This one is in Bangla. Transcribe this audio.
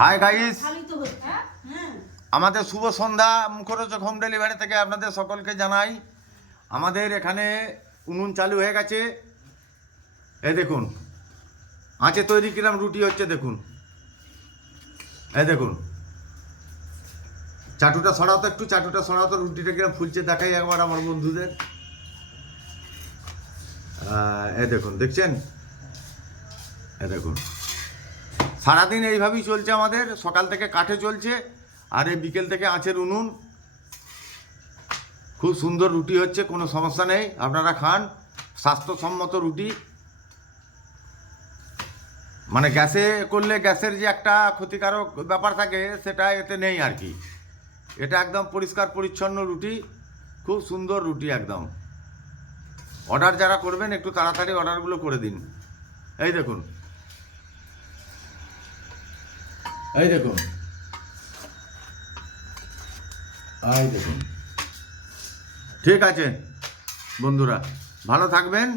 হাই গাইস, আমাদের শুভ সন্ধ্যা। মুখরোচক হোম ডেলিভারি থেকে আপনাদের সকলকে জানাই। আমাদের এখানে উনুন চালু হয়ে গেছে। এই দেখুন আঁচে তৈরি কিরম রুটি হচ্ছে দেখুন। এই দেখুন, চাটুটা সরাও তো, একটু চাটুটা সরাও তো, রুটিটা কিরম ফুলছে দেখাই একবার আমার বন্ধুদের। এই দেখুন, দেখছেন? এই দেখুন, সারাদিন এইভাবেই চলছে আমাদের। সকাল থেকে কাঠে চলছে, আর এই বিকেল থেকে আঁচের উনুন। খুব সুন্দর রুটি হচ্ছে, কোনো সমস্যা নেই। আপনারা খান, স্বাস্থ্যসম্মত রুটি। মানে গ্যাসে করলে গ্যাসের যে একটা ক্ষতিকারক ব্যাপার থাকে, সেটা এতে নেই আর কি। এটা একদম পরিষ্কার পরিচ্ছন্ন রুটি, খুব সুন্দর রুটি একদম। অর্ডার যারা করবেন একটু তাড়াতাড়ি অর্ডারগুলো করে দিন। এই দেখুন, এই দেখুন, এই দেখুন। ঠিক আছে বন্ধুরা, ভালো থাকবেন।